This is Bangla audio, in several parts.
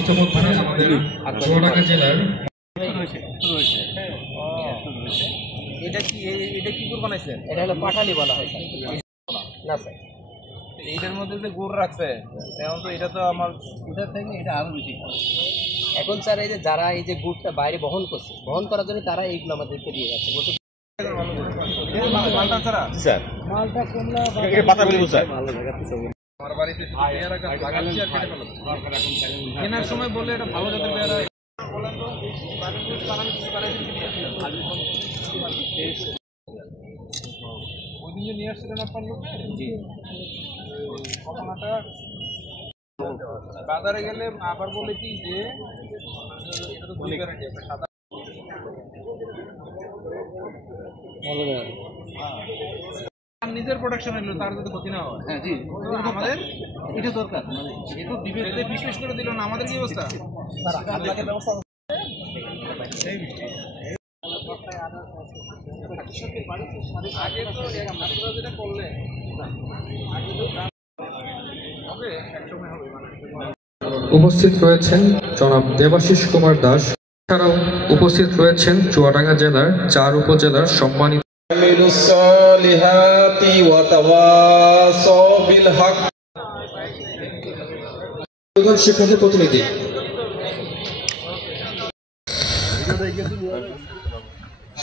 ইতিমধ্যে আমাদের চুয়াডাঙ্গা জেলার এটা কি গুড় বানাইছেন? এটা হলো পাটালি বলা হয় না স্যার। এইটার মধ্যে যে গুড় রাখছে এখন তো এটা তো আমার ওটার থেকে এটা আরো বেশি। এখন স্যার এই যে যারা এই যে গুড়টা বাইরে বহন করছে, বহন করার জন্য তারা এইগুলো আমাদেরকে দিয়ে যাচ্ছে। মালটা ছাড়া স্যার মালটা কমলা পাতাগুলি স্যার আমার বাড়িতে পেয়ারা গাছ লাগাচ্ছি আর কেটে ফেলো। কেনার সময় বললে এটা ভালো জাতের পেয়ারা বলেন তো ওই দিন যে নিয়ে আসছিলেন আপনার লোক বাজারে গেলে আবার বলে কি যে এটা তো দুই ভ্যারাইটি আছে, সাদা নিজের প্রোডাকশন হলো তার যদি ক্ষতি না হয়। হ্যাঁ জি, আমাদের এটা দরকার, মানে এটা দিবে বিশেষ করে দিল না। আমাদের কি অবস্থা আগে তো যেটা করলে উপস্থিত রয়েছেন জনাব দেবাশিস কুমার দাস। এছাড়াও উপস্থিত রয়েছেন চুয়াডাঙ্গা জেলার 4 উপজেলার সম্মানিত শিক্ষার্থী প্রতিনিধি।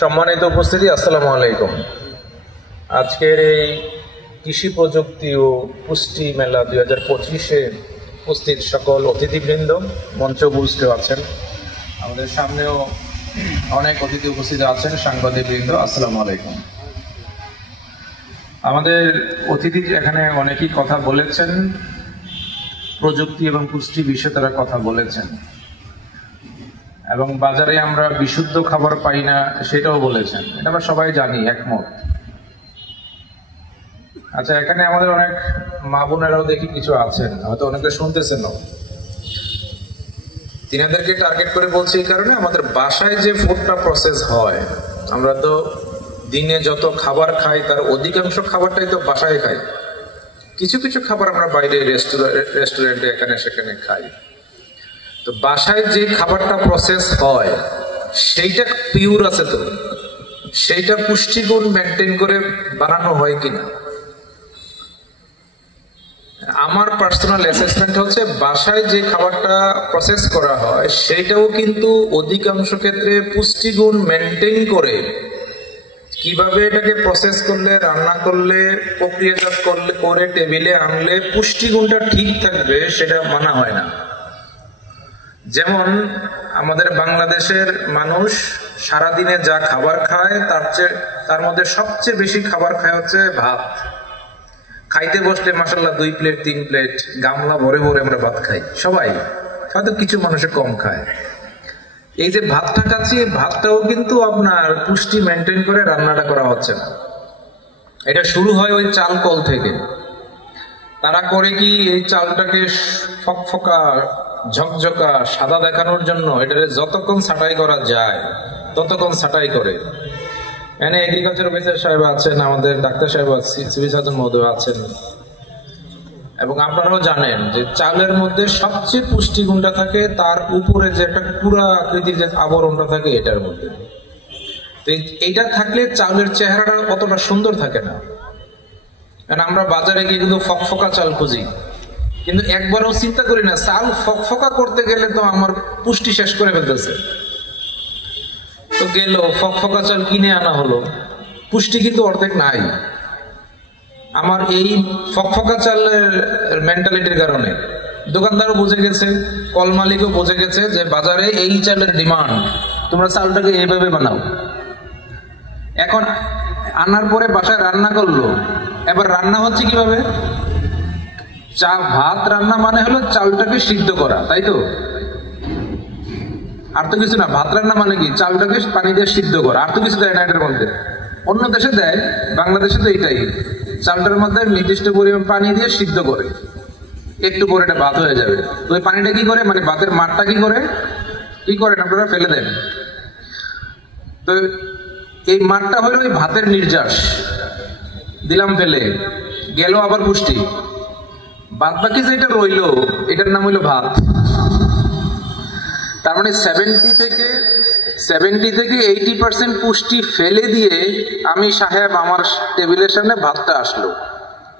সম্মানিত উপস্থিতি, আসসালামু আলাইকুম। আজকের এই কৃষি প্রযুক্তি ও পুষ্টি মেলা 2025-এ উপস্থিত সকল অতিথিবৃন্দ, মঞ্চ উপস্থিত আছেন, আমাদের সামনেও অনেক অতিথি উপস্থিত আছেন, সাংবাদিকবৃন্দ, আসসালামু আলাইকুম। আমাদের অতিথি এখানে অনেকেই কথা বলেছেন, প্রযুক্তি এবং পুষ্টি বিষয়ে তারা কথা বলেছেন, এবং বাজারে আমরা বিশুদ্ধ খাবার পাই না সেটাও বলেছেন। এটা আমরা সবাই জানি, একমত। আচ্ছা, এখানে আমাদের অনেক মা বোনেরাও দেখি কিছু আছেন, হয়তো অনেকে শুনতেছেন না। তিনাদেরকে টার্গেট করে বলছি এই কারণে, আমাদের বাসায় যে ফুডটা প্রসেস হয়, আমরা তো দিনে যত খাবার খাই তার অধিকাংশ খাবারটাই তো বাসায় খাই। কিছু কিছু খাবার আমরা বাইরে রেস্টুরেন্টে এখানে সেখানে খাই। তো বাসায় যে খাবারটা প্রসেস হয় সেইটা পিওর আছে তো, সেইটা পুষ্টিগুণ মেনটেন করে বানানো হয় কিনা। আমার পার্সোনাল অ্যাসেসমেন্ট হচ্ছে বাসায় যে খাবারটা প্রসেস করা হয় সেইটাও কিন্তু অধিকাংশ ক্ষেত্রে পুষ্টিগুণ মেনটেন করে, কিভাবে এটাকে প্রসেস করলে, রান্না করলে, প্রক্রিয়াজাত করে টেবিলে আনলে পুষ্টিগুণটা ঠিক থাকবে সেটা মানা হয় না। যেমন আমাদের বাংলাদেশের মানুষ সারাদিনে যা খাবার খায় তার মধ্যে সবচেয়ে বেশি খাবার খায় হচ্ছে ভাত। খাইতে বসলে মাশাআল্লাহ 2 প্লেট 3 প্লেট গামলা ভরে ভরে আমরা ভাত খাই সবাই, হয়তো কিছু মানুষে কম খায়। এই যে ভাতটা খাচ্ছি, ভাতটাও কিন্তু আপনার পুষ্টি মেনটেন করে রান্নাটা করা হচ্ছে না। এটা শুরু হয় ওই চাল কল থেকে। তারা করে কি এই চালটাকে ফকফকা ঝকঝকা সাদা দেখানোর জন্য এটারে যতক্ষণ ছাঁটাই করা যায় ততক্ষণ ছাঁটাই করে। এখানে এগ্রিকালচার অফিসার সাহেব আছেন, আমাদের ডাক্তার সাহেব আছেন, সিভিল সার্জন মহোদয় আছেন, এবং আপনারাও জানেন যে চালের মধ্যে সবচেয়ে পুষ্টিগুণটা থাকে তার উপরে যে একটা পুরা আকৃতির যে আবরণটা থাকে এটার মধ্যে। তো এইটা থাকলে চালের চেহারাটা অতটা সুন্দর থাকে না। কারণ আমরা বাজারে গিয়ে কিন্তু ফকফকা চাল খুঁজি, কিন্তু একবারও চিন্তা করি না চাল ফকফকা করতে গেলে তো আমার পুষ্টি শেষ করে ফেলতেছে। তো গেল ফকফকা চাল কিনে আনা হলো, পুষ্টি কিন্তু অর্ধেক নাই। আমার এই ফকফকা চালের মেন্টালিটির কারণে দোকানদারও বুঝে গেছে, কল মালিকও বুঝে গেছে যে বাজারে এই চালের ডিমান্ড, তোমরা চালটাকে এইভাবে বানাও। এখন আনার পরে বাসায় রান্না করলো, এবার রান্না হচ্ছে কিভাবে? ভাত রান্না মানে হলো চালটাকে সিদ্ধ করা, তাই তো? আর তো কিছু না। ভাত রান্না মানে কি? চালটাকে পানি দিয়ে সিদ্ধ করা, আর তো কিছু দেয় না এটার মধ্যে। অন্য দেশে দেয়, বাংলাদেশে তো এটাই, চালটার মধ্যে নির্দিষ্ট পরিমাণ পানি দিয়ে সিদ্ধ করে, একটু পরে এটা ভাত হয়ে যাবে। তো ওই পানিটা কি করে, মানে ভাতের মাঠটা কি করেন আপনারা? ফেলে দেন। তো এই মাঠটা হলো ওই ভাতের নির্যাস, দিলাম ফেলে, গেল আবার পুষ্টি। বাদ বাকি যেটা রইলো এটার নাম হইলো ভাত। তার মানে 70 থেকে 80% পুষ্টি ফেলে দিয়ে আমি সাহেব আমার টেবিলের সামনে ভাতটা আসলো,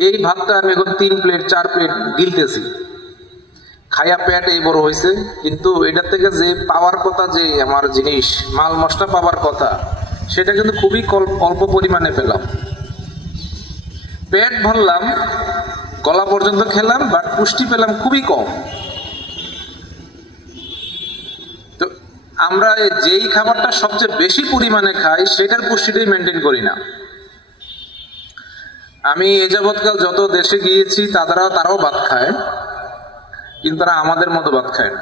এই ভাতটা আমি এখন 3 প্লেট 4 প্লেট গিলতেছি, খাইয়া পেট এই বড় হয়েছে, কিন্তু এটার থেকে যে পাওয়ার কথা, যে আমার জিনিস মাল মশলা পাওয়ার কথা, সেটা কিন্তু খুবই অল্প পরিমাণে পেলাম। পেট ভরলাম, গলা পর্যন্ত খেলাম, বাট পুষ্টি পেলাম খুবই কম। তো আমরা যেই খাবারটা সবচেয়ে বেশি পরিমাণে খাই সেটার পুষ্টিটাই মেনটেন করি না। আমি এ যাবৎকাল যত দেশে গিয়েছি তারাও ভাত খায়, কিন্তু তারা আমাদের মতো ভাত খায় না।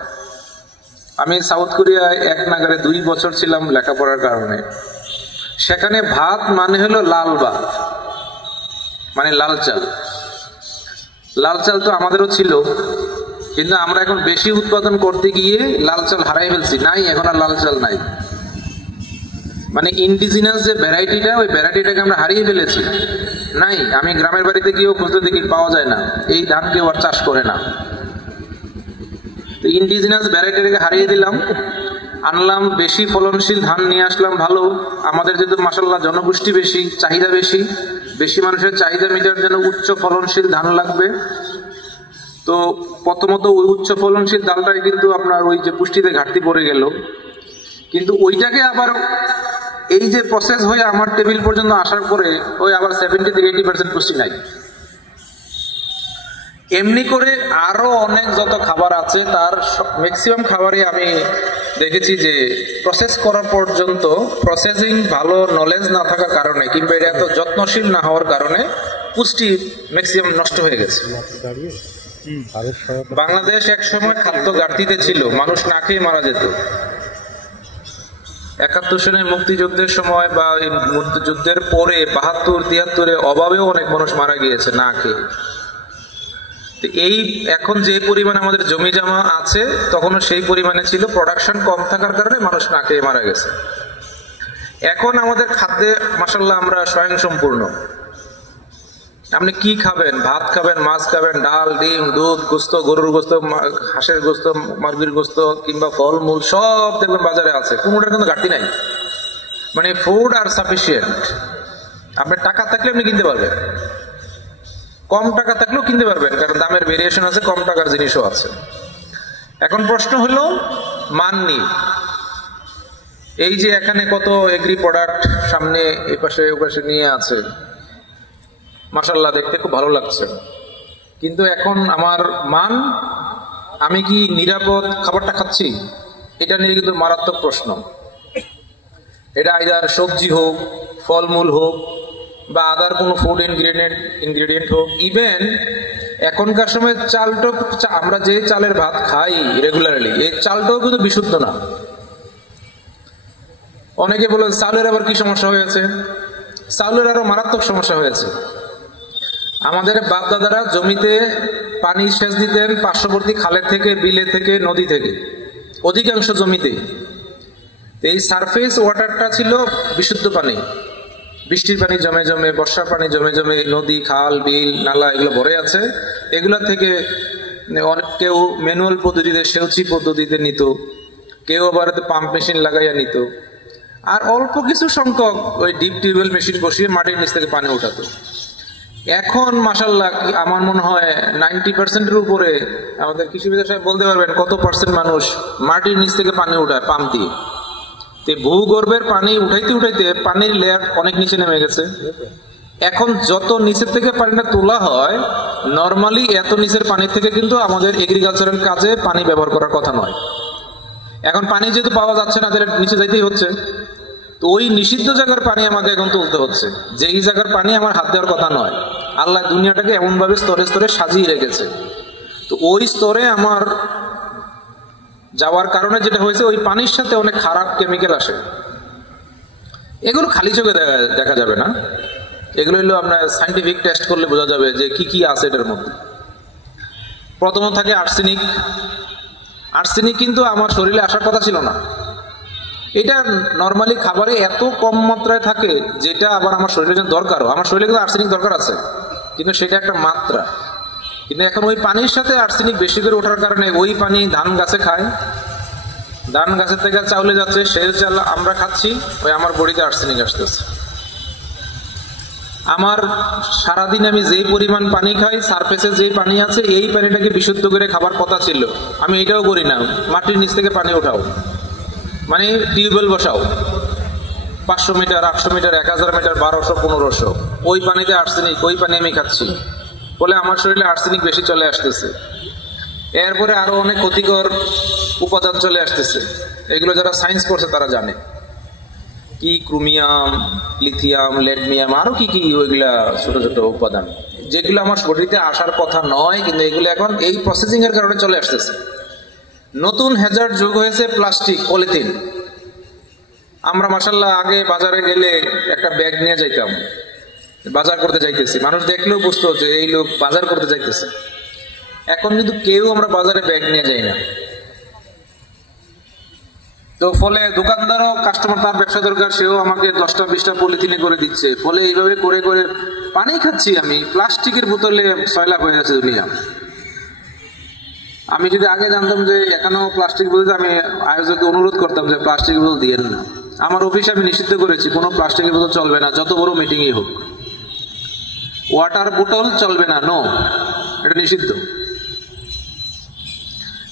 আমি সাউথ কোরিয়ায় 1 নাগারে 2 বছর ছিলাম লেখাপড়ার কারণে। সেখানে ভাত মানে হলো লাল ভাত, মানে লাল চাল। লাল চাল তো আমাদেরও ছিল, কিন্তু আমরা এখন বেশি উৎপাদন করতে গিয়ে লাল চাল হারাই ফেলছি, নাই এখন আর লাল চাল নাই। মানে ইন্ডিজিনাস যে ভ্যারাইটিটা, ওই ভ্যারাইটিটাকে আমরা হারিয়ে ফেলেছি, নাই। আমি গ্রামের বাড়িতে গিয়েও খুঁজতে দেখি পাওয়া যায় না, এই ধান কেউ আর চাষ করে না। ইন্ডিজিনাস ভ্যারাইটিটাকে হারিয়ে দিলাম, আনলাম বেশি ফলনশীল ধান নিয়ে আসলাম ভালো। আমাদের যেহেতু মাশাআল্লাহ জনগোষ্ঠী বেশি, চাহিদা বেশি মানুষের চাহিদা মেটার জন্য উচ্চ ফলনশীল ধান লাগবে। তো প্রথমত ওই উচ্চ ফলনশীল ধানটাই কিন্তু আপনার ওই যে পুষ্টিতে ঘাটতি পড়ে গেল, কিন্তু ওইটাকে আবার এই যে প্রসেস হয়ে আমার টেবিল পর্যন্ত আসার পরে ওই আবার 70 থেকে 80% পুষ্টি নাই। এমনি করে আরো অনেক যত খাবার আছে তার ম্যাক্সিমাম খাবারই আমি দেখেছি যে প্রসেস করা পর্যন্ত, প্রসেসিং ভালো নলেজ না থাকার কারণে কিংবা এটা এত যত্নশীল না হওয়ার কারণে পুষ্টি ম্যাক্সিমাম নষ্ট হয়ে গেছে। বাংলাদেশ একসময় খাদ্য ঘাটতিতে ছিল, মানুষ না খেয়ে মারা যেত। 71 সনের মুক্তিযুদ্ধের সময় বা মুক্তিযুদ্ধের পরে 72-73-এ অভাবেও অনেক মানুষ মারা গিয়েছে না খেয়ে। এই এখন যে পরিমাণে আমাদের জমি জমা আছে তখনও সেই পরিমাণে ছিল, প্রোডাকশন কম থাকার কারণে মানুষ না খেয়ে মারা গেছে। এখন আমাদের খাদ্যে মাশাআল্লাহ আমরা স্বয়ংসম্পূর্ণ। আপনি কি খাবেন? ভাত খাবেন, মাছ খাবেন, ডাল, ডিম, দুধ, গোস্ত, গরুর গোস্ত, হাঁসের গোস্ত, মুরগির গোস্ত কিংবা ফলমূল সব দেখবেন বাজারে আছে, কোনোটার কিন্তু ঘাটতি নাই। মানে ফুড আর সাফিসিয়েন্ট। আপনার টাকা থাকলে আপনি কিনতে পারবেন, কম টাকা থাকলেও কিনতে পারবেন, কারণ দামের ভেরিয়েশন আছে, কম টাকার জিনিসও আছে। এখন প্রশ্ন হলো মান নিয়ে। এই যে এখানে কত এগ্রি প্রোডাক্ট সামনে এপাশে ওপাশে নিয়ে আছে, মাশাআল্লাহ দেখতে খুব ভালো লাগছে, কিন্তু এখন আমার মান, আমি কি নিরাপদ খাবারটা খাচ্ছি? এটা নিয়ে কিন্তু মারাত্মক প্রশ্ন। এটা আইদার সবজি হোক, ফলমূল হোক, বা আদার কোনো ফুড ইনগ্রেডিয়েন্ট হোক, ইভেন এখনকার সময় চালটা, আমরা যে চালের ভাত খাই রেগুলারলি, এই চালটাও কিন্তু বিশুদ্ধ না। অনেকে বলে চালের আবার কি সমস্যা হয়েছে? চালের আরো মারাত্মক সমস্যা হয়েছে। আমাদের বাপ দাদারা জমিতে পানি সেচ দিতেন পার্শ্ববর্তী খালের থেকে, বিলে থেকে, নদী থেকে, অধিকাংশ জমিতে। এই সারফেস ওয়াটারটা ছিল বিশুদ্ধ পানি, বৃষ্টির পানি জমে জমে, বর্ষার পানি জমে জমে নদী, খাল, বিল, নালা এগুলো ভরে আছে। এগুলো থেকে কেউ ম্যানুয়াল পদ্ধতিতে, সেউচি পদ্ধতিতে নিত, কেউ আবার পাম্প মেশিন লাগাইয়া নিত, আর অল্প কিছু সংখ্যক ওই ডিপ টিউবওয়েল মেশিন বসিয়ে মাটির নিচ থেকে পানি উঠাতো। এখন মাশাআল্লাহ আমার মনে হয় 90%-এর উপরে আমাদের কৃষিবিদ সাহেব বলতে পারবেন কত পার্সেন্ট মানুষ মাটির নিচ থেকে পানি উঠায় পাম্প দিয়ে। ভূগর্ভের পানি উঠাইতে উঠাইতে পানির লেয়ার অনেক নিচে নেমে গেছে। এখন যত নিচের থেকে পানিটা তোলা হয়, নর্মালি এত নিচের পানি থেকে কিন্তু আমাদের এগ্রিকালচারাল কাজে পানি ব্যবহার করার কথা নয়। এখন পানি যেহেতু পাওয়া যাচ্ছে না, তাহলে নিচে যাইতেই হচ্ছে। তো ওই নিষিদ্ধ জায়গার পানি আমাকে এখন তুলতে হচ্ছে, যেই জায়গার পানি আমার হাত দেওয়ার কথা নয়। আল্লাহ দুনিয়াটাকে এমনভাবে স্তরে স্তরে সাজিয়ে রেখেছে, তো ওই স্তরে আমার যাওয়ার কারণে যেটা হয়েছে, ওই পানির সাথে অনেক খারাপ কেমিক্যাল আসে। এগুলো খালি চোখে দেখা যাবে না, এগুলো হলো আপনার সাইন্টিফিক টেস্ট করলে বোঝা যাবে যে কি কি আছে এটার মধ্যে। প্রথমত থাকে আর্সেনিক। আর্সেনিক কিন্তু আমার শরীরে আসার কথা ছিল না। এটা নর্মালি খাবারে এত কম মাত্রায় থাকে, যেটা আবার আমার শরীরের জন্য দরকারও। আমার শরীরে কিন্তু আর্সেনিক দরকার আছে, কিন্তু সেটা একটা মাত্রা। কিন্তু এখন ওই পানির সাথে আর্সেনিক বেশি করে ওঠার কারণে ওই পানি ধান গাছে খায়, ধান গাছের থেকে চাউলে যাচ্ছে, সেই চাল আমরা খাচ্ছি, ওই আমার বডিতে আর্সেনিক আসতেছে। আমার সারাদিন আমি যেই পরিমাণ পানি খাই, সারফেসে যেই পানি আছে এই পানিটাকে বিশুদ্ধ করে খাবার কথা ছিল, আমি এটাও করি না। মাটির নিচ থেকে পানি ওঠাও, মানে টিউবওয়েল বসাও, 500 মিটার, 800 মিটার, 1000 মিটার, 1200, 1500, ওই পানিতে আর্সেনিক, ওই পানি আমি খাচ্ছি, ফলে আমার শরীরে আর্সেনিক বেশি চলে আসতেছে। এরপরে আরো অনেক ক্ষতিকর উপাদান চলে আসতেছে, এগুলো যারা সায়েন্স পড়ছে তারা জানে, কি ক্রোমিয়াম, লিথিয়াম, লেডমিয়াম, আরো কি কি ওইগুলা ছোট ছোট উপাদান, যেগুলো আমার শরীরে আসার কথা নয়, কিন্তু এগুলো এখন এই প্রসেসিং এর কারণে চলে আসতেছে। নতুন হ্যাজার্ড যোগ হয়েছে প্লাস্টিক, পলিথিন। আমরা মাশাআল্লাহ আগে বাজারে গেলে একটা ব্যাগ নিয়ে যাইতাম, বাজার করতে যাইতেছি, মানুষ দেখলেও বুঝতো যে এই লোক বাজার করতে যাইতেছে। এখন কিন্তু কেউ আমরা বাজারে ব্যাগ নিয়ে যাই না। তো ফলে দোকানদারও, কাস্টমার তার ব্যবসা দরকার, সেও আমাকে 10টা 20টা পলিথিনে করে দিচ্ছে, ফলে এইভাবে করে করে পানি খাচ্ছি আমি, প্লাস্টিকের বোতলে সয়লাভ হয়ে যাচ্ছে দুনিয়া। আমি যদি আগে জানতাম যে এখনো প্লাস্টিক বোতল, আমি আয়োজককে অনুরোধ করতাম যে প্লাস্টিক বোতল দিয়েন না। আমার অফিসে আমি নিষিদ্ধ করেছি, কোনো প্লাস্টিকের বোতল চলবে না, যত বড় মিটিংই হোক। ওয়াটার বোতল চলবে না, নো, এটা নিষিদ্ধ।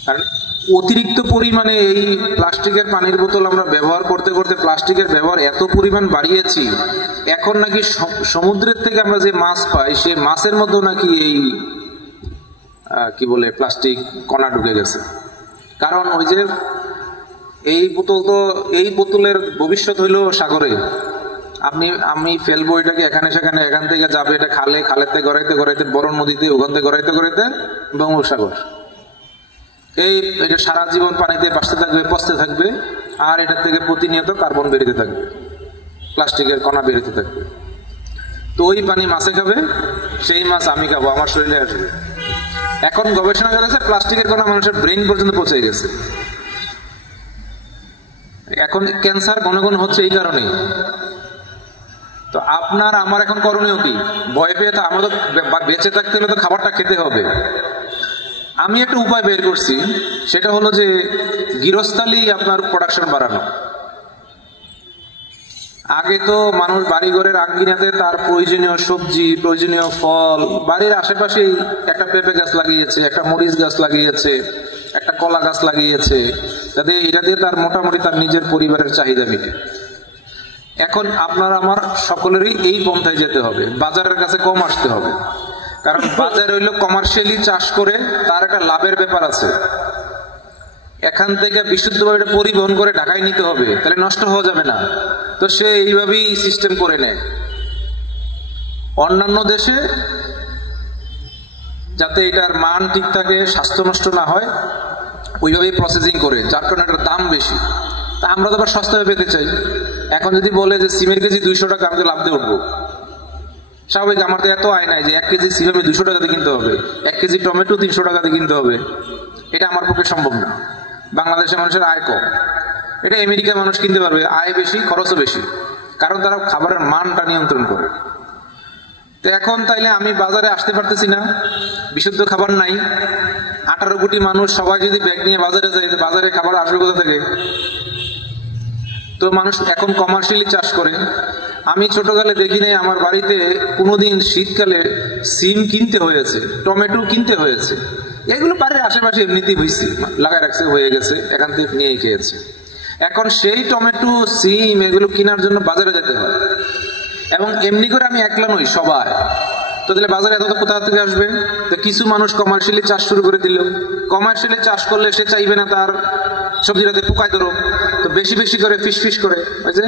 আর অতিরিক্ত পরিমাণে এই প্লাস্টিকের পানির বোতল আমরা ব্যবহার করতে করতে প্লাস্টিকের ব্যবহার এত পরিমাণ বাড়িয়েছি, এখন নাকি সমুদ্রের থেকে আমরা যে মাছ পাই, সেই মাছের মধ্যেও নাকি এই কি বলে প্লাস্টিক কণা ঢুকে গেছে। কারণ ওই যে এই বোতল, তো এই বোতলের ভবিষ্যৎ হইলো সাগরে। আমি ফেলবো এটাকে এখানে সেখানে, এখান থেকে যাবে এটা খালে, খালের থেকে গড়াইতে গড়াইতে বড় নদীতে, ওখান থেকে গড়াইতে গড়াইতে বঙ্গোপসাগর। এটা সারা জীবন পানিতে বাঁচতে থাকবে, পচতে থাকবে, আর এটার থেকে প্রতিনিয়ত কার্বন বেরোতে থাকবে, প্লাস্টিকের কণা বেরোতে থাকবে। তো ওই পানি মাছে খাবে, সেই মাছ আমি খাবো, আমার শরীরে আসবে। এখন গবেষণা করেছে প্লাস্টিকের কণা মানুষের ব্রেন পর্যন্ত পৌঁছে গেছে। এখন ক্যান্সার ঘন ঘন হচ্ছে এই কারণেই। তো আপনার আমার এখন করণীয় কি? ভয় পেয়ে তো আমাদের বেঁচে থাকতে হলে তো খাবারটা খেতে হবে। আমি একটা উপায় বের করছি, সেটা হলো যে গৃহস্থালী আপনার প্রোডাকশন বাড়ানো। আগে তো মানুষ বাড়ি ঘরের আঙ্গিনাতে তার প্রয়োজনীয় সবজি, প্রয়োজনীয় ফল, বাড়ির আশেপাশেই একটা পেঁপে গাছ লাগিয়েছে, একটা মরিচ গাছ লাগিয়েছে, একটা কলা গাছ লাগিয়েছে, যাতে এটা দিয়ে তার মোটামুটি তার নিজের পরিবারের চাহিদা মিটে। এখন আপনার আমার সকলেরই এই পন্থায় যেতে হবে, বাজারের কাছে কম আসতে হবে। কারণ বাজার হইলো কমার্শিয়ালি চাষ করে, তার একটা লাভের ব্যাপার আছে। এখান থেকে বিশুদ্ধভাবে পরিবহন করে ঢাকায় নিতে হবে, তাহলে নষ্ট হওয়া যাবে না। তো সে এইভাবেই সিস্টেম করে নেয়। অন্যান্য দেশে যাতে এটার মান ঠিক থাকে, স্বাস্থ্য নষ্ট না হয়, ওইভাবেই প্রসেসিং করে, যার কারণে এটার দাম বেশি। তা আমরা তো আবার সস্তায় পেতে চাই। এখন যদি বলে যে সিমের কেজি 200 টাকা, আমি তো লাভ দিয়ে উঠবো। স্বাভাবিক, আমার তো এত আয় নাই যে 1 কেজি সিম আমি 200 টাকাতে কিনতে হবে, 1 কেজি টমেটো 300 টাকাতে কিনতে হবে। এটা আমার পক্ষে সম্ভব না। বাংলাদেশের মানুষের আয় কম, এটা আমেরিকার মানুষ কিনতে পারবে, আয় বেশি, খরচও বেশি, কারণ তারা খাবারের মানটা নিয়ন্ত্রণ করে। তো এখন তাইলে আমি বাজারে আসতে পারতেছি না, বিশুদ্ধ খাবার নাই। 18 কোটি মানুষ সবাই যদি ব্যাগ নিয়ে বাজারে যায়, বাজারে খাবার আসবে কোথা থেকে? তো মানুষ এখন কমার্শিয়ালি চাষ করে। আমি ছোটকালে দেখি নাই আমার বাড়িতে কোনোদিন শীতকালে সিম কিনতে হয়েছে, টমেটো কিনতে হয়েছে। এগুলো বাড়ির আশেপাশে এমনিতেই হয়েছে, লাগাই রাখছে, হয়ে গেছে, এখান থেকে নিয়ে খেয়েছে। এখন সেই টমেটো, সিম এগুলো কেনার জন্য বাজারে যেতে হয়। এবং এমনি করে আমি একলা নই, সবাই। তো তাহলে বাজারে এত কোথা থেকে আসবে? তো কিছু মানুষ কমার্শিয়ালি চাষ শুরু করে দিল। কমার্শিয়ালি চাষ করলে সে চাইবে না তার সবজিটাতে পোকায় ধরো, তো বেশি বেশি করে ফিস করে, বুঝছে?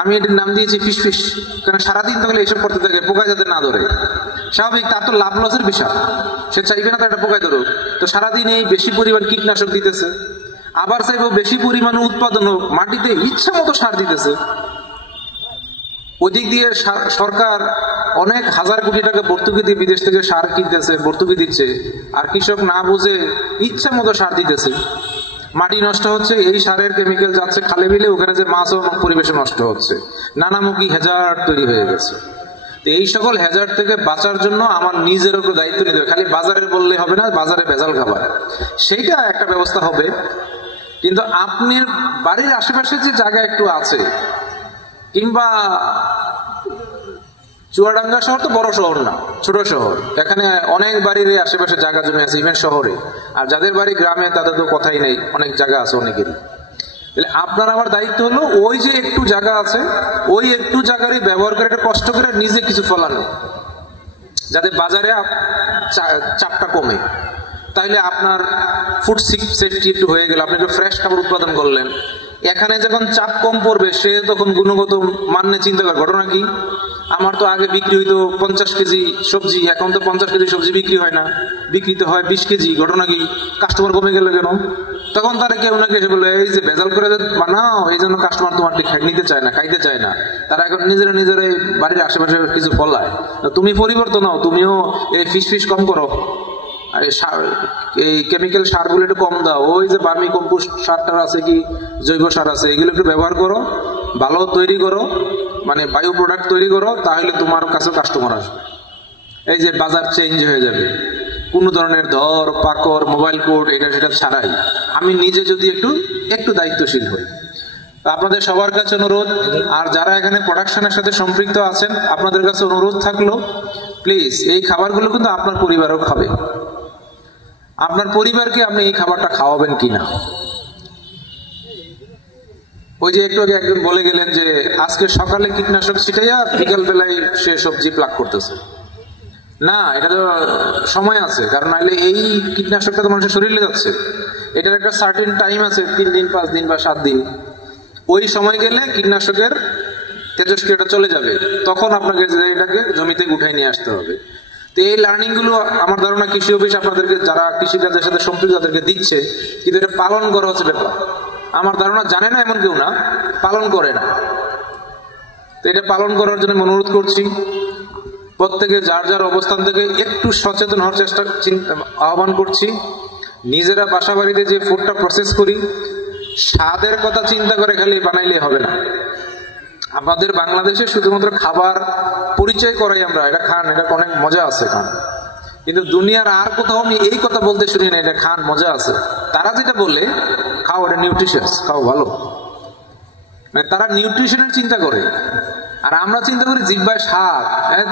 আমি এটার নাম দিয়েছি ফিস ফিস, কারণ সারাদিন তাহলে এইসব করতে থাকে, পোকায় যাতে না ধরে। স্বাভাবিক, তার তো লাভ লসের বিষয়, সে চাইবে না তার একটা পোকায় ধরুক। তো সারাদিন এই বেশি পরিমাণ কীটনাশক দিতেছে, আবার চাইবো বেশি পরিমাণে উৎপাদন হোক, মাটিতে ইচ্ছা মতো সার দিতেছে। ওদিক দিয়ে সরকার অনেক হাজার কোটি টাকা ভর্তুকি দিয়ে বিদেশ থেকে সার কিনতেছে, ভর্তুকি দিচ্ছে, আর কৃষক না বুঝে ইচ্ছা মতো সার দিতেছে। মাটি নষ্ট হচ্ছে, এই সারের কেমিক্যাল যাচ্ছে খালে বিলে, ওখানে যে মাছ ও পরিবেশে নষ্ট হচ্ছে, নানামুখী হ্যাজার্ড তৈরি হয়ে গেছে। তো এই সকল হ্যাজার্ড থেকে বাঁচার জন্য আমার নিজের উপর দায়িত্ব নিতে হবে। খালি বাজারে বললে হবে না, বাজারে ভেজাল খাবার, সেইটা একটা ব্যবস্থা হবে। কিন্তু আপনার বাড়ির আশেপাশে যে জায়গা একটু আছে, কিংবা চুয়াডাঙ্গা শহর তো বড় শহর না, ছোট শহর, এখানে অনেক বাড়ির আশেপাশে জায়গা জমি আছে, ইভেন শহরে। আর যাদের বাড়ি গ্রামে তাদের তো কথাই নেই, অনেক জায়গা আছে অনেকেরই। আপনার আমার দায়িত্ব হলো ওই যে একটু জায়গা আছে, ওই একটু জায়গারই ব্যবহার করে একটা কষ্ট করে নিজে কিছু ফলানো, যাতে বাজারে চাপটা কমে। তাইলে আপনার ফুড সেফটি একটু হয়ে গেল, আপনি একটু ফ্রেশ খাবার উৎপাদন করলেন। এখানে যখন চাপ কম পড়বে, সে তখন গুণগত মান নিয়ে চিন্তা করে। ঘটনা কি, আমার তো আগে বিক্রি হইতো 50 কেজি সবজি, এখন তো 50 কেজি সবজি বিক্রি হয় না, বিক্রি তো হয় 20 কেজি। ঘটনা কি, কাস্টমার কমে গেল কেন? তখন তারা কেউ না কেউ বলে, এই যে ভেজাল করে বানাও, এই জন্য কাস্টমার তোমার নিতে চায় না, খাইতে চায় না। তারা এখন নিজেরা নিজেরা বাড়ির আশেপাশে কিছু ফলায়। তুমি পরিবর্তন হও, তুমিও এই ফিস কম করো, এই কেমিক্যাল সারগুলো একটু কম দাও, ওই যে বার্মি কম্পোস্ট সারটার আছে, কি জৈব সার আছে, এগুলো একটু ব্যবহার করো, ভালো তৈরি করো, মানে বায়ো প্রোডাক্ট তৈরি করো, তাহলে তোমার কাছে কাস্টমার আসবে। এই যে বাজার চেঞ্জ হয়ে যাবে, কোনো ধরনের ধর পাকড় মোবাইল কোড এটা সেটা ছাড়াই আমি নিজে যদি একটু দায়িত্বশীল হই। আপনাদের সবার কাছে অনুরোধ, আর যারা এখানে প্রোডাকশনের সাথে সম্পৃক্ত আছেন, আপনাদের কাছে অনুরোধ থাকলো, প্লিজ এই খাবারগুলো কিন্তু আপনার পরিবারও খাবে। আপনার পরিবারকে আপনি এই খাবারটা খাওয়াবেন কিনা। ওই যে একটু আগে একজন বলে গেলেন যে আজকে সকালে কীটনাশক ছিটাইয়া বিকাল বেলায় সে সবজি প্লাগ করতেছে। না, এটা তো সময় আছে, কারণ নাহলে এই কীটনাশকটা তো মানুষের শরীরে যাচ্ছে, এটার একটা সার্টেন টাইম আছে, 3 দিন 5 দিন বা 7 দিন। ওই সময় গেলে কীটনাশকের তেজস্ক্রিয়তা চলে যাবে, তখন আপনাকে এটাকে জমিতে উঠাই নিয়ে আসতে হবে। তো এই লার্নিং গুলো আমার ধারণা কৃষি অফিস আপনাদেরকে, যারা কৃষিকাজের সাথে সম্পৃক্ত তাদেরকে দিচ্ছে, কিন্তু এটা পালন করা হচ্ছে ব্যাপার। আমার ধারণা জানে না এমন কেউ না, পালন করে না। তো এটা পালন করার জন্য অনুরোধ করছি, প্রত্যেকে যার যার অবস্থান থেকে একটু সচেতন হওয়ার আহ্বান করছি। নিজেরা বাসা বাড়িতে যে ফুডটা প্রসেস করি, স্বাদের কথা চিন্তা করে খালি বানাইলে হবে না। আমাদের বাংলাদেশে শুধুমাত্র খাবার পরিচয় করাই আমরা, এটা খান, এটা অনেক মজা আছে খান, কিন্তু দুনিয়ার আর কোথাও আমি এই কথা বলতে শুনি না, এটা খান মজা আছে। তারা যেটা বলে খাও, এটা নিউট্রিশিয়াস, খাও ভালো, মানে তারা নিউট্রিশনের চিন্তা করে। আর আমরা চিন্তা করি জিহ্বায় স্বাদ,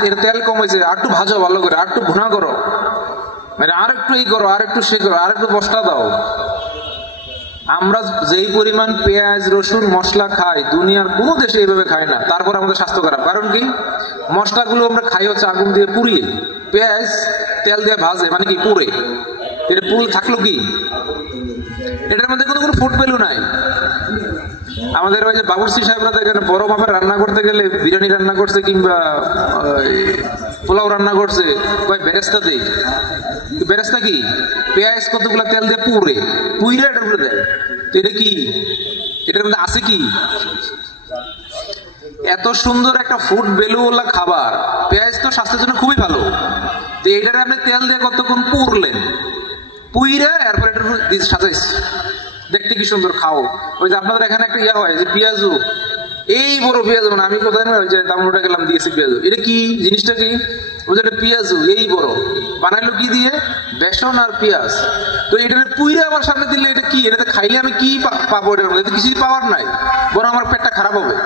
এর তেল কমেছে, আর একটু ভাজো ভালো করে, আর একটু ভুনা করো, মানে আর একটু এই করো, আর একটু সে করো, আর একটু মশলা দাও। আমরা যেই পরিমাণ পেঁয়াজ রসুন মশলা খাই, দুনিয়ার কোনো দেশে এইভাবে খায় না। তারপর আমাদের স্বাস্থ্য খারাপ, কারণ কি, মশলাগুলো আমরা খাই হচ্ছে আগুন দিয়ে পুড়িয়ে, পেঁয়াজ তেল দিয়ে ভাজে, মানে কি পুড়ে। এটা পুড়ে থাকলো কি, এটার মধ্যে কোনো ফুড ভ্যালু নাই। আমাদের ওই যে বাবুর্চি সাহেবরা দেখেন বড় মাপের রান্না করতে গেলে, বিরিয়ানি রান্না করছে কিংবা পোলাও রান্না করছে, কয় বেরেস্তা দেই। বেরেস্তা কি, পেঁয়াজ কতগুলা তেল দিয়ে পুড়ে এটার উপরে দেয়। তো এটা কি, এটার মধ্যে আছে কি? এত সুন্দর একটা ফুড ভ্যালুওয়ালা খাবার, পেঁয়াজ তো স্বাস্থ্যের জন্য খুবই ভালো, তো এটারে আপনি তেল দিয়ে কতক্ষণ পুড়লেন, পুইরা এরপর এটা সাজাইছে, দেখতে কি সুন্দর, খাও। ওই যে আপনাদের এখানে একটা ইয়া হয় যে পেঁয়াজু, এই বড় পেঁয়াজ, মানে আমি কোথায় না ওই যে দামোটা গেলাম দিয়েছি পেঁয়াজু, এটা কি জিনিসটা কি, ওই যে পেঁয়াজু এই বড় বানাইলো কি দিয়ে, বেসন আর পেঁয়াজ। তো এটা পুইরা আমার সামনে দিলে এটা কি, এটাতে খাইলে আমি কি পাবো? এটার মধ্যে কিছুই পাওয়ার নাই, বরং আমার পেটটা খারাপ হবে।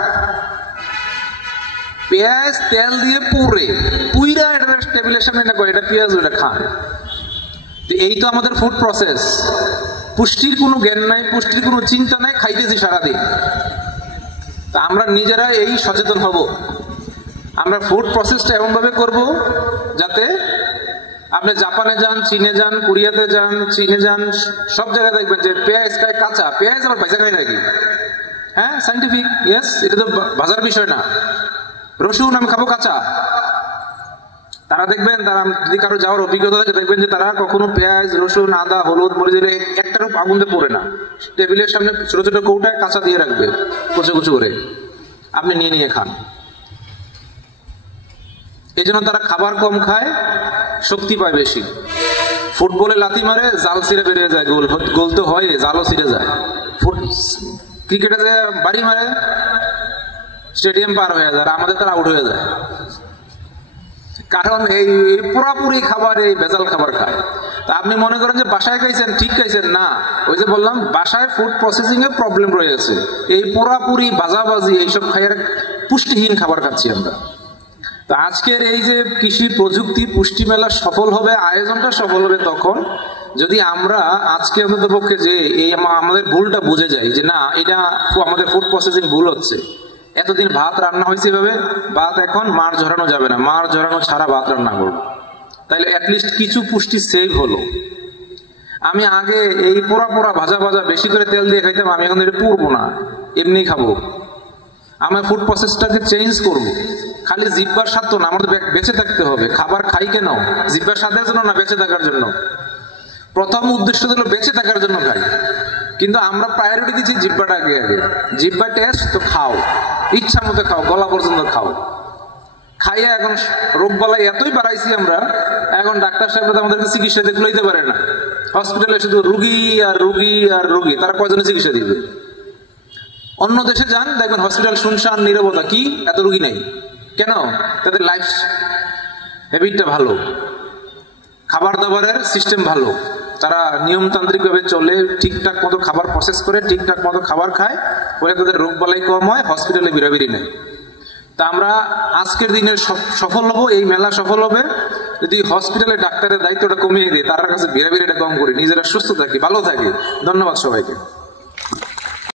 পেঁয়াজ তেল দিয়ে পুইরা এটা টেবিলের সামনে না করে, এটা পেঁয়াজ, ওটা খান। এই তো আমাদের ফুড প্রসেস। পুষ্টির কোনো জ্ঞান নাই, পুষ্টির কোনো চিন্তা নাই, খাইতেছি সারাদিন। তা আমরা নিজেরা এই সচেতন হব, আমরা ফুড প্রসেসটা এমনভাবে করব যাতে আপনি জাপানে যান, চীনে যান, কোরিয়াতে যান, চীনে যান, সব জায়গায় দেখবেন যে পেঁয়াজ খায় কাঁচা, পেঁয়াজ আবার ভাজা খায় নাকি? হ্যাঁ, সাইন্টিফিক, ইয়েস, এটা তো ভাজার বিষয় না। রসুন আমি খাবো কাঁচা। তারা দেখবেন, তারা যদি কারো যাওয়ার অভিজ্ঞতা থাকে, দেখবেন যে তারা কখনো পেঁয়াজ রসুন আদা হলুদ মরিচ একটার আগুন দিয়ে পড়ে না, টেবিলের সামনে ছোট ছোট কৌটায় কাঁচা দিয়ে রাখবে, কুচো কুচো করে, আপনি নিয়ে নিয়ে খান। এই জন্য তারা খাবার কম খায়, শক্তি পায় বেশি। ফুটবলে লাথি মারে, জাল ছিঁড়ে বেরিয়ে যায়, গোল তো হয়, জালও ছিঁড়ে যায়। ক্রিকেটে যে বাড়ি মারে, স্টেডিয়াম পার হয়ে যায়, আর আমাদের তারা আউট হয়ে যায়, কারণ এই পুরাপুরি খাবার, এই ভেজাল খাবার খায়। তা আপনি মনে করেন যে বাসায় খাইছেন, ঠিক খাইছেন না, ওই যে বললাম বাসায় ফুড প্রসেসিং এর প্রবলেম রয়েছে, এই পোড়াপুরি ভাজাবাজি এইসব খাইয়ের পুষ্টিহীন খাবার খাচ্ছি আমরা। তো আজকের এই যে কৃষি প্রযুক্তি পুষ্টি মেলা সফল হবে, আয়োজনটা সফল হবে তখন যদি আমরা আজকে অন্ততপক্ষে যে এই আমাদের ভুলটা বুঝে যাই যে না, এটা আমাদের ফুড প্রসেসিং ভুল হচ্ছে। এতদিন ভাত রান্না হয়েছে এভাবে, ভাত এখন মার ঝরানো যাবে না, মার ঝরানো ছাড়া ভাত রান্না করবো, তাইলে অ্যাটলিস্ট কিছু পুষ্টি সেভ হলো। আমি আগে এই পোড়া পোড়া ভাজা ভাজা বেশি করে তেল দিয়ে খাইতাম, আমি এখন এটা পুরবো না, এমনি খাবো। আমার ফুড প্রসেসটাকে চেঞ্জ করবো। খালি জিব্বার স্বাদ তো না, আমাদের বেঁচে থাকতে হবে। খাবার খাই কেন? জিব্বার স্বাদের জন্য না, বেঁচে থাকার জন্য। প্রথম উদ্দেশ্য হলো বেঁচে থাকার জন্য খাই, কিন্তু আমরা প্রায়োরিটি দিচ্ছি জিব্বাটাকে আগে। জিব্বা টেস্ট তো খাও, ইচ্ছা মতো খাও, গলা পর্যন্ত খাও। খাইয়া এখন রোগ বালাই এতই বাড়াইছি আমরা, এখন ডাক্তার সাহেবরা আমাদেরকে চিকিৎসা দেখে লইতে পারে না। হসপিটালে শুধু রুগী আর রুগী আর রুগী, তারা কয়জনে চিকিৎসা দিবে? অন্য দেশে যান, দেখবেন হসপিটাল শুনশান, নীরবতা। কি এত রুগী নেই কেন? তাদের লাইফ হ্যাবিটটা ভালো, খাবার দাবারের সিস্টেম ভালো, তারা নিয়মতান্ত্রিক ভাবে চলে, ঠিকঠাক মতো খাবার প্রসেস করে, ঠিকঠাক মতো খাবার খায়, বলে তাদের রোগ বালাই কম হয়, হসপিটালে বিরাবিরি নেই। তা আমরা আজকের দিনে সফল হবো, এই মেলা সফল হবে যদি হসপিটালে ডাক্তারের দায়িত্বটা কমিয়ে দিই, তার কাছে বিরাবিরিটা কম করি, নিজেরা সুস্থ থাকি, ভালো থাকি। ধন্যবাদ সবাইকে।